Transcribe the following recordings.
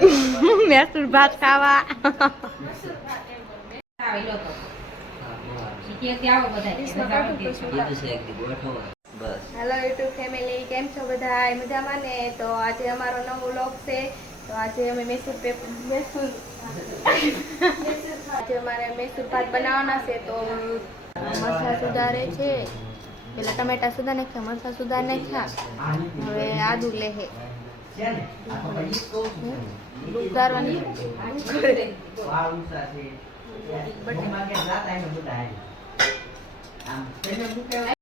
મૈસૂર ભાત ખાવા hello YouTube family, કેમ છો બધા? મજામાં ને? તો આજે અમારો નવો વ્લોગ છે. તો આજે અમે આજે અમારે મૈસૂર ભાત બનાવવાના છે. તો મરચાં સુધારે છે, પેલા ટમેટા સુધાર નાખ્યા, મરચાં સુધાર નાખ્યા, હવે આદુ લે હે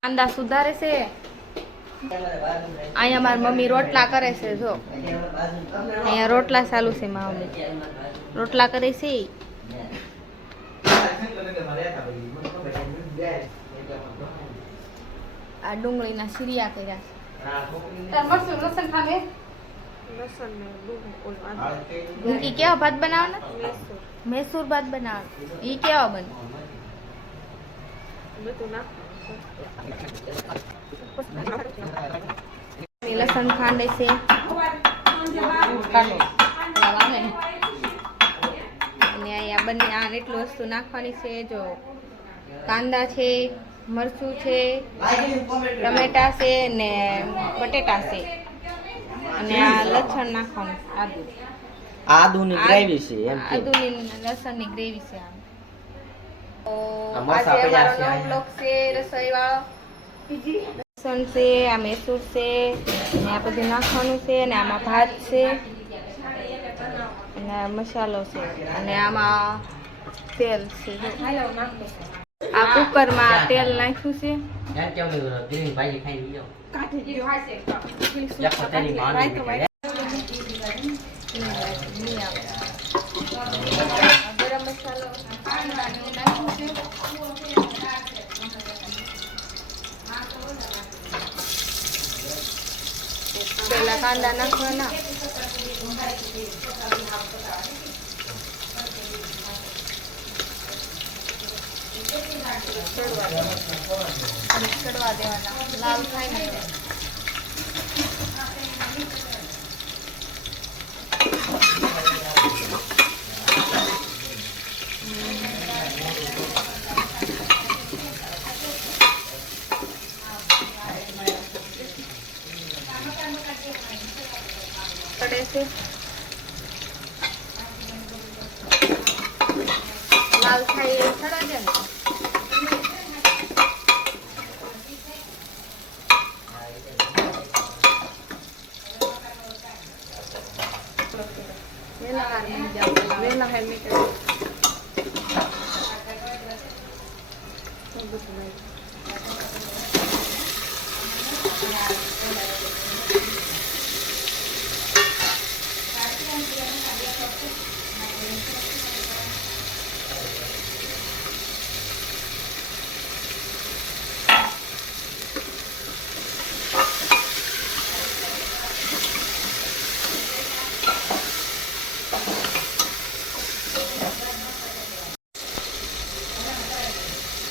કાંદા સુધારે છે. અહીંયા મારી મમ્મી રોટલા કરે છે. જો અહીંયા રોટલા ચાલુ છે. મારી મમ્મી રોટલા કરે છે. આ ડુંગળીના સીરિયા કર્યા છે. ઈ કેવા ભાત બનાવવાના? મૈસૂર ભાત બનાવવાના. ઈ કેવા બને? લસણ ખાંડે છે. અને અહીંયા બંને આ એટલું વસ્તુ નાખવાની છે. જો કાંદા છે, મરચું છે, ટમેટા છે ને બટેટા છે. અને આ લસણ નાખવાનું, આદુની ગ્રેવી છે. એમ આદુની લસણની ગ્રેવી છે. આજે અમારો નવો બ્લોગ છે રસોઈ વાળો. લસણ છે, આ મૈસૂર છે, અને આ બધું નાખવાનું છે. અને આમાં ભાત છે, અને મસાલો છે, અને આમાં તેલ છે. આ કુકરમાં તેલ નાખ્યું છે. ગરમ મસાલો પેલા કાંદા નાખવાના. ચડવા દેવાના, લાલ થાય ને ચડે છે. લાલ થાય એ ચડે છે ને. વેલા હે મીટર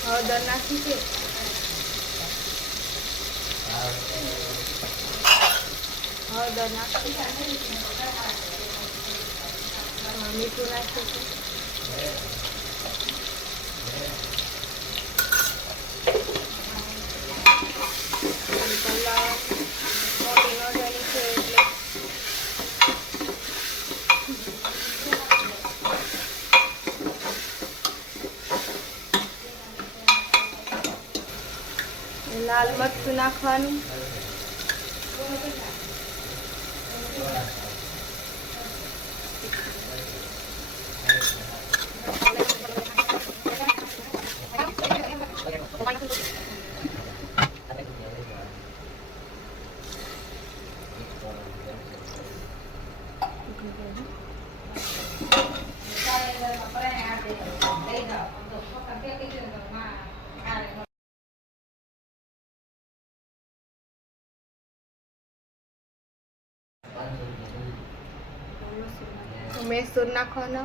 હળદર નાખી છે. હળદર નાખી છે. મીઠું નાખ્યું છે. લાલ મરચું નાખવાનું. મૈસૂર નાખવાનો.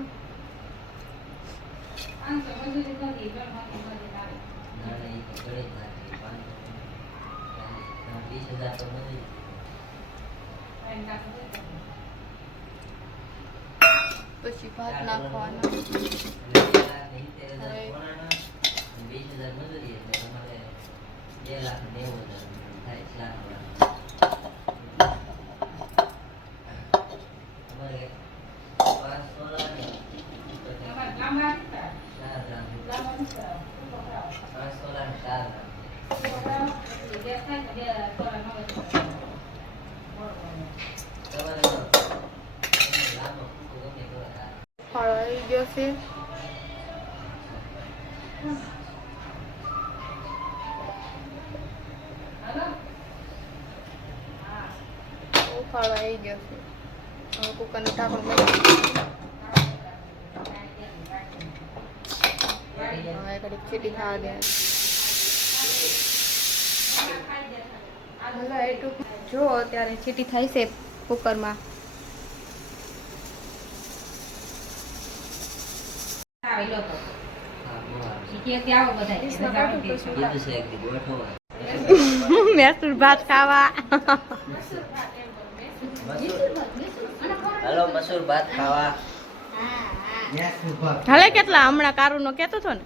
પછી ભાત નાખવાનો. ફાળો આવી ગયો છે. ફાળો આવી ગયો છે. હવે કુકરનું ઢાંકણું બંધ. હવે ઘડીક સીટી ખાવા દે. જો અત્યારે સીટી થાય છે કુકરમાં. મેસૂર ભાત ખાવા. હાલો મસૂર ભાત ખાવા. હાલે કેટલા હમણાં કારું નો કેતો હતો ને.